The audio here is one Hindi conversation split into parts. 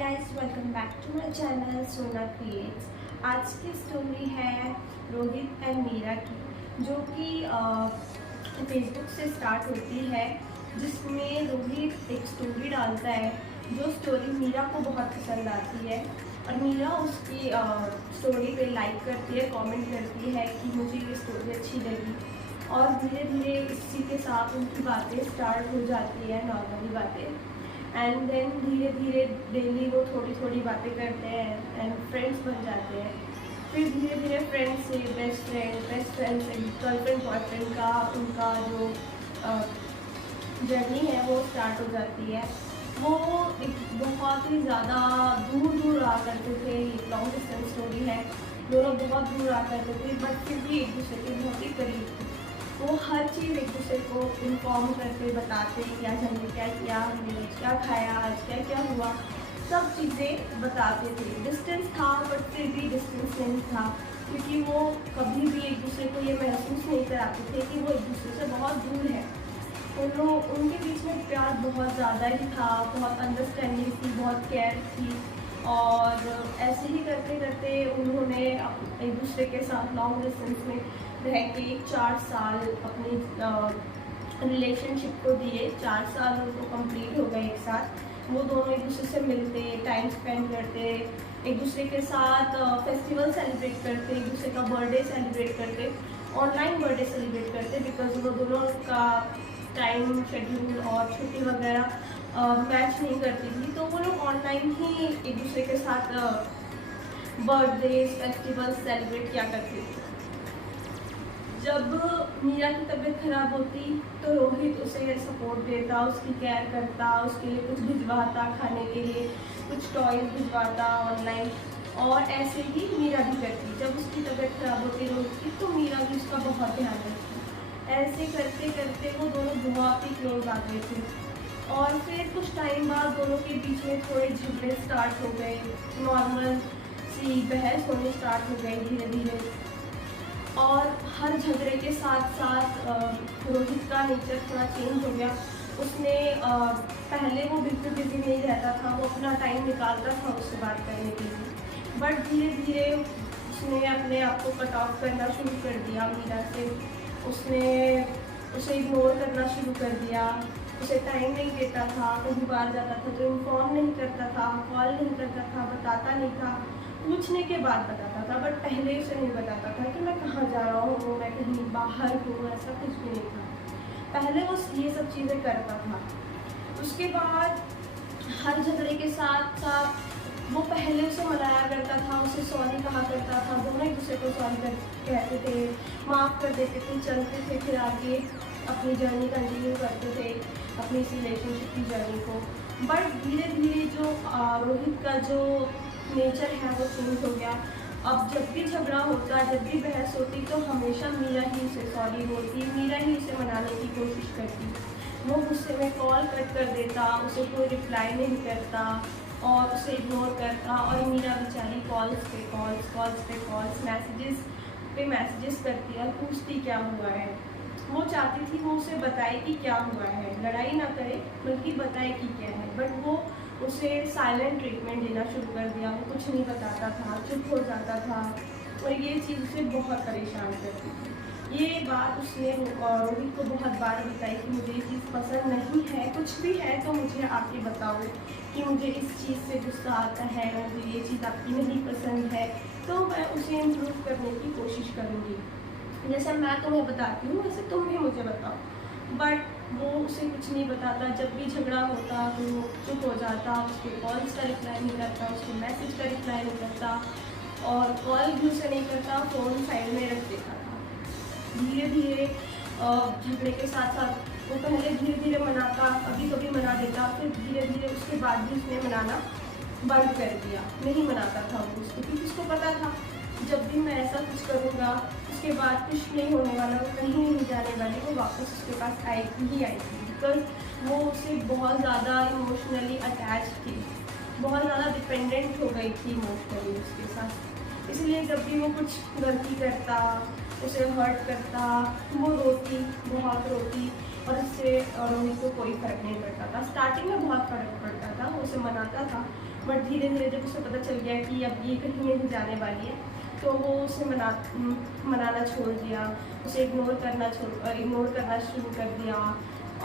Guys, welcome back to my channel Sona creates. आज की स्टोरी है रोहित एंड मीरा की, जो कि फेसबुक से स्टार्ट होती है, जिसमें रोहित एक स्टोरी डालता है। जो स्टोरी मीरा को बहुत पसंद आती है और मीरा उसकी स्टोरी पे लाइक करती है, कमेंट करती है कि मुझे ये स्टोरी अच्छी लगी। और धीरे धीरे इसी के साथ उनकी बातें स्टार्ट हो जाती है, नॉर्मली बातें। एंड देन धीरे धीरे डेली वो थोड़ी थोड़ी बातें करते हैं एंड फ्रेंड्स बन जाते हैं। फिर धीरे धीरे फ्रेंड्स से बेस्ट फ्रेंड से गर्लफ्रेंड बॉयफ्रेंड का उनका जो जर्नी है वो स्टार्ट हो जाती है। वो एक बहुत ही ज़्यादा दूर रहा करते थे। एक लॉन्ग डिस्टेंस स्टोरी है, दोनों बहुत दूर रहा करते थे, बट फिर भी एक दूसरे के बहुत ही करीब थे। वो हर चीज़ एक दूसरे को इन्फॉर्म करके बताते कि आज हमने क्या किया, हमने क्या खाया, आज क्या क्या हुआ, सब चीज़ें बताते थे। डिस्टेंस था बट फिर भी डिस्टेंस नहीं था, क्योंकि वो कभी भी एक दूसरे को ये महसूस नहीं कराते थे कि वो एक दूसरे से बहुत दूर है। उनके बीच में प्यार बहुत ज़्यादा ही था, बहुत अंडरस्टैंडिंग थी, बहुत केयर थी। और ऐसे ही करते करते उन्होंने एक दूसरे के साथ लॉन्ग डिस्टेंस में रह के 4 साल अपनी रिलेशनशिप को दिए। 4 साल उनको कंप्लीट हो गए एक साथ। वो दोनों एक दूसरे से मिलते, टाइम स्पेंड करते, एक दूसरे के साथ फेस्टिवल सेलिब्रेट करते, एक दूसरे का बर्थडे सेलिब्रेट करते, ऑनलाइन बर्थडे सेलिब्रेट करते, बिकॉज वो दोनों का टाइम शेड्यूल और छुट्टी वगैरह मैच नहीं करती थी। तो वो लोग ऑनलाइन ही एक दूसरे के साथ बर्थडे फेस्टिवल सेलिब्रेट किया करते थे। जब मीरा की तबीयत खराब होती तो रोहित उसे सपोर्ट देता, उसकी केयर करता, उसके लिए कुछ भिजवाता, खाने के लिए कुछ टॉयज भिजवाता ऑनलाइन। और ऐसे ही मीरा भी करती। जब उसकी तबीयत खराब होती रोहित की, तो मीरा भी उसका बहुत ध्यान रखती। ऐसे करते करते वो दोनों बहुत ही क्लोज आ गए थे। और फिर कुछ टाइम बाद दोनों के बीच में थोड़े झगड़े स्टार्ट हो गए, नॉर्मल सी बहस होने स्टार्ट हो गई धीरे धीरे। और हर झगड़े के साथ साथ रोहित का नेचर थोड़ा चेंज हो गया। उसने पहले वो बिल्कुल बिजी नहीं रहता था, वो अपना टाइम निकालता था उससे बात करने के लिए, बट धीरे धीरे उसने अपने आप को कट ऑफ करना शुरू कर दिया मीरा से। उसने उसे इग्नोर करना शुरू कर दिया, उसे टाइम नहीं देता था, कहीं बाहर जाता था तो इन्फॉर्म नहीं करता था, कॉल नहीं करता था, बताता नहीं था, पूछने के बाद बताता था, बट पहले उसे नहीं बताता था कि मैं कहाँ जा रहा हूँ, मैं कहीं बाहर हूँ, ऐसा कुछ भी नहीं था। पहले वो ये सब चीज़ें करता था। उसके बाद हर झगड़े के साथ साथ वो पहले उसे मनाया करता था, उसे सॉरी कहा करता था, दोनों एक दूसरे को सॉरी कहते थे, माफ़ कर देते थे, चलते थे, फिर आगे अपनी जर्नी कंटिन्यू करते थे, अपनी इस रिलेशनशिप की जर्नी को। बट धीरे धीरे जो रोहित का जो नेचर है वो चेंज हो गया। अब जब भी झगड़ा होता, जब भी बहस होती, तो हमेशा मीरा ही उसे सॉरी बोलती, मीरा ही उसे मनाने की कोशिश करती। वो गुस्से में कॉल कट कर देता, उसे कोई रिप्लाई नहीं करता और उसे इग्नोर करता। और मीरा बेचारी कॉल्स पे कॉल्स, मैसेजेस पे मैसेजेस करती और पूछती क्या हुआ है। वो चाहती थी वो उसे बताए कि क्या हुआ है, लड़ाई ना करे बल्कि बताए कि क्या है, बट वो उसे साइलेंट ट्रीटमेंट देना शुरू कर दिया। वो कुछ नहीं बताता था, चुप हो जाता था और ये चीज़ उसे बहुत परेशान करती थी। ये बात उसने रोहित को बहुत बार बताई कि मुझे ये चीज़ पसंद नहीं है, कुछ भी है तो मुझे आके बताओ कि मुझे इस चीज़ से गुस्सा आता है, मुझे ये चीज़ आपकी नहीं पसंद है, तो मैं उसे इम्प्रूव करने की कोशिश करूँगी। जैसे मैं तुम्हें बताती हूँ वैसे तुम भी मुझे बताओ। बट वो उसे कुछ नहीं बताता। जब भी झगड़ा होता तो वो चुप हो जाता, उसके कॉल्स का रिप्लाई नहीं करता, उसके मैसेज का रिप्लाई नहीं करता और कॉल भी उसे नहीं करता, फ़ोन साइड में रख देता था। धीरे धीरे झगड़े के साथ साथ वो पहले धीरे धीरे मनाता, कभी कभी मना देता, फिर धीरे धीरे उसके बाद भी उसने मनाना बंद कर दिया, नहीं मनाता था वो उसको, क्योंकि उसको पता था जब भी मैं ऐसा कुछ करूँगा उसके बाद कुछ नहीं होने वाला, वो कहीं नहीं जाने वाली, वो वापस उसके पास आएगी ही आएगी। बिकॉज वो उससे बहुत ज़्यादा इमोशनली अटैच थी, बहुत ज़्यादा डिपेंडेंट हो गई थी इमोशनली उसके साथ। इसलिए जब भी वो कुछ गलती करता, उसे हर्ट करता, वो रोती, बहुत रोती और इससे रोहित को कोई फ़र्क नहीं पड़ता था। स्टार्टिंग में बहुत फ़र्क पड़ता था, वो उसे मनाता था, बट धीरे धीरे जब उसे पता चल गया कि अब ये कहीं नहीं जाने वाली है, तो वो उसे मनाना छोड़ दिया, उसे इग्नोर करना शुरू कर दिया।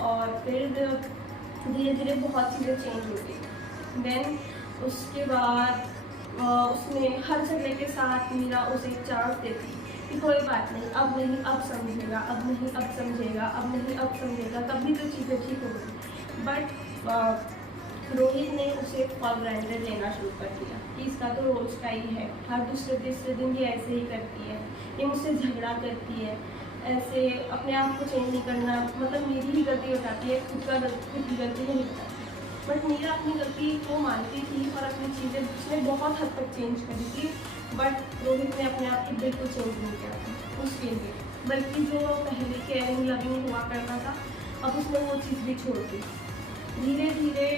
और फिर धीरे धीरे बहुत चीज़ें चेंज हो गई। देन उसके बाद उसने हर झगड़े के साथ मीरा उसे एक चांस देती कि कोई बात नहीं, अब नहीं अब समझेगा, अब नहीं अब समझेगा, अब नहीं अब समझेगा, तभी तो चीज़ें ठीक हो गई। बट रोहित ने उसे फॉर ग्रांटेड लेना शुरू कर दिया कि इसका तो रोज का ही है, हर दूसरे दिन ये ऐसे ही करती है, ये मुझसे झगड़ा करती है, ऐसे अपने आप को चेंज नहीं करना, मतलब मेरी ही गलती हो जाती है, खुद की गलती नहीं बताती। बट मीरा अपनी गलती को मानती थी और अपनी चीज़ें उसने बहुत हद तक चेंज करी थी, बट रोहित ने अपने आप को बिल्कुल चेंज नहीं किया था उसके लिए, बल्कि जो पहले केयरिंग लविंग हुआ करता था, अब उसने वो चीज़ भी छोड़ दी। धीरे धीरे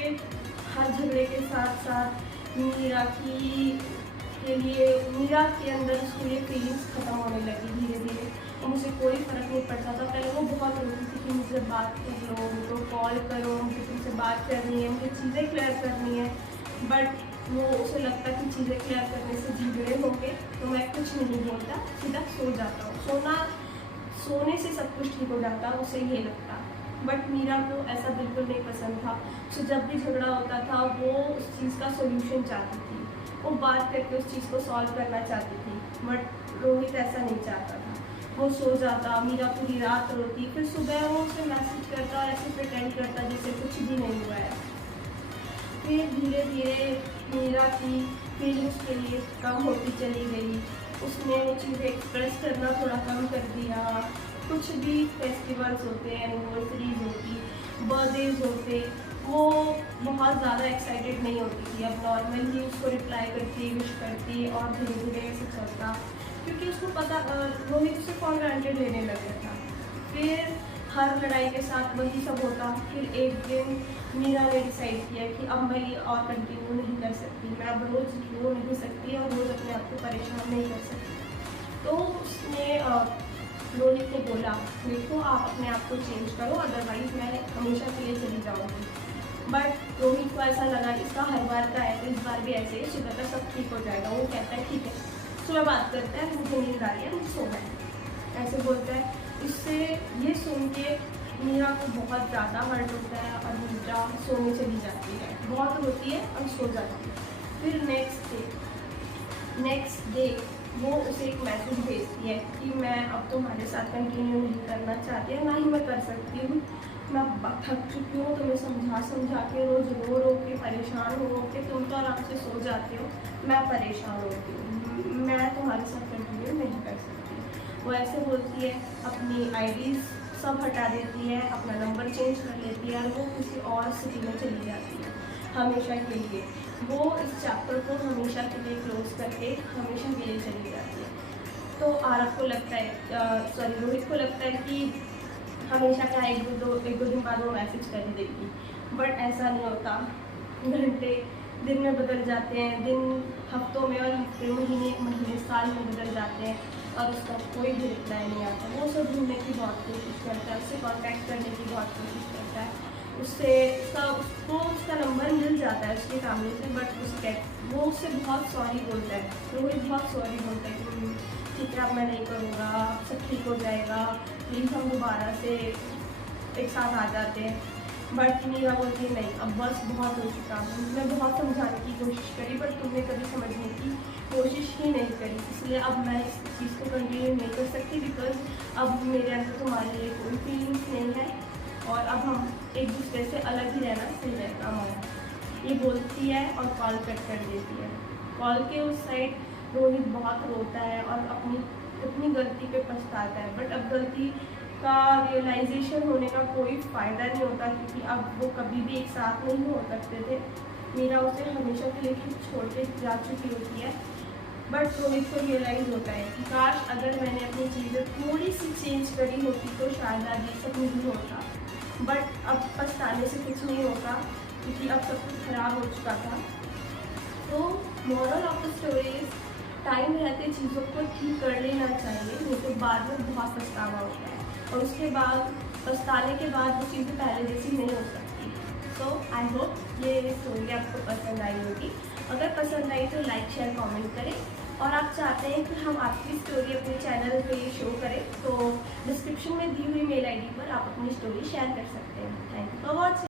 हर झगड़े के साथ साथ मीरा के अंदर उसके लिए फीलिंग्स ख़त्म होने लगी धीरे धीरे, और मुझे कोई फ़र्क नहीं पड़ता था। पहले वो बहुत रोती थी कि मुझे बात कर लो, मुझे कॉल करो, मुझे तुमसे बात करनी है, मुझे चीज़ें क्लियर करनी है, बट वो उसे लगता कि चीज़ें क्लियर करने से झगड़े होंगे तो मैं कुछ नहीं बोलता, सीधा सो जाता हूँ, सोने से सब कुछ ठीक हो जाता, उसे ये लगता। बट मीरा को ऐसा बिल्कुल नहीं पसंद था। सो जब भी झगड़ा होता था वो उस चीज़ का सोल्यूशन चाहती थी, वो बात करके उस चीज़ को सॉल्व करना चाहती थी, बट रोहित ऐसा नहीं चाहता था। वो सो जाता, मीरा पूरी रात रोती, फिर सुबह वो उसे मैसेज करता और ऐसे प्रिटेंड करता जैसे कुछ भी नहीं हुआ है। फिर धीरे धीरे मीरा की फीलिंग्स के लिए कम होती चली गई, उसने वो चीज़ें एक्सप्रेस करना थोड़ा कम कर दिया। कुछ भी फेस्टिवल्स होते हैं, एनिवर्सरीज होती, बर्थडेज होते, वो बहुत ज़्यादा एक्साइटेड नहीं होती थी। अब नॉर्मल ही उसको रिप्लाई करती, विश करती, और धीरे धीरे ऐसे चलता, क्योंकि उसको पता रोहित उसे फॉर ग्रांटेड लेने लग गया था। फिर हर लड़ाई के साथ वही सब होता। फिर एक दिन मीरा ने डिसाइड किया कि अब मैं ये और कंटिन्यू नहीं कर सकती, मैं अब रोज़ रो नहीं सकती और रोज़ अपने आप को परेशान नहीं कर सकती। तो उसने रोहित ने बोला, देखो आप अपने आप को चेंज करो, अदरवाइज़ मैं हमेशा के लिए चली जाऊँगी। बट रोहित को ऐसा लगा इसका हर बार का है, तो इस बार भी ऐसे ही सुबह तक सब ठीक हो जाएगा। वो कहता है ठीक है, सुबह बात करते हैं, मुझे नींद आ रही है, मुझे सोना है, ऐसे बोलता है। इससे ये सुन के मीरा को बहुत ज़्यादा हर्ट होता है और मीरा सोने चली जाती है, बहुत रोती है और सो जाती है। फिर नेक्स्ट डे वो उसे एक मैसेज भेजती है कि मैं अब तुम्हारे साथ कंटिन्यू नहीं करना चाहती है, ना ही मैं कर सकती हूँ, मैं थक चुकी हूँ, तुम्हें समझा के रोज़ रो के परेशान हो के तुम तो आराम से सो जाते हो, मैं परेशान होती हूँ, मैं तुम्हारे साथ कंटिन्यू नहीं कर सकती। वो ऐसे बोलती है, अपनी आईडीज़ सब हटा देती है, अपना नंबर चेंज कर लेती है और वो किसी और सिटी में चली जाती है हमेशा के लिए। वो इस चैप्टर को हमेशा के लिए क्लोज करके हमेशा के लिए चली जाती है। तो आरव को लगता है, रोहित को लगता है कि हमेशा का एक दो दिन बाद वो मैसेज कर ही देगी, बट ऐसा नहीं होता। घंटे दिन में बदल जाते हैं, दिन हफ्तों में, और हफ्ते महीने साल में बदल जाते हैं और उसका कोई भी रिप्लाई नहीं आता। वो उसे ढूंढने की बहुत कोशिश करता है, उससे कांटेक्ट करने की बहुत कोशिश करता है, उसको उसका नंबर मिल जाता है उसकी फैमिली से, बट वो उससे बहुत सॉरी बोलता है। रोहित बहुत सॉरी बोलता है कि ठीक है अब मैं नहीं करूँगा, सब ठीक हो जाएगा, प्लीज़ हम दोबारा से एक साथ आ जाते हैं। बट मीरा बोलती है नहीं, अब बस बहुत हो चुका, मैं बहुत समझाने की कोशिश करी बट तुमने कभी समझने की कोशिश ही नहीं करी, इसलिए अब मैं इस चीज़ को कंटिन्यू नहीं कर सकती, बिकॉज अब मेरे अंदर तुम्हारे लिए कोई फीलिंग्स नहीं है और अब हम एक दूसरे से अलग ही रहना सही रहता हमारा। ये बोलती है और कॉल कट कर देती है। कॉल के उस साइड रोहित बहुत रोता है और अपनी गलती पे पछताता है, बट अब गलती का रियलाइजेशन होने का कोई फ़ायदा नहीं होता, क्योंकि अब वो कभी भी एक साथ नहीं हो सकते थे। मीरा उसे हमेशा के लिए छोड़ के जा चुकी होती है, बट रोहित को रियलाइज़ होता है कि काश अगर मैंने अपनी चीज़ें थोड़ी सी चेंज करी होती तो शायद ये सब नहीं होता। बट अब पछताने से कुछ नहीं होता, क्योंकि अब सब कुछ खराब हो चुका था। तो moral of the story is, time रहते चीज़ों को ठीक कर लेना चाहिए, नहीं तो बाद में बहुत पछतावा होता है। और उसके बाद पछताने के बाद वो चीज़ें पहले जैसी नहीं हो सकती। तो आई होप ये स्टोरी आपको पसंद आई होगी। अगर पसंद आई तो लाइक शेयर कमेंट करें, और आप चाहते हैं कि हम आपकी स्टोरी अपने चैनल पे शो करें तो डिस्क्रिप्शन में दी हुई मेल आईडी पर आप अपनी स्टोरी शेयर कर सकते हैं। Thank you for watching.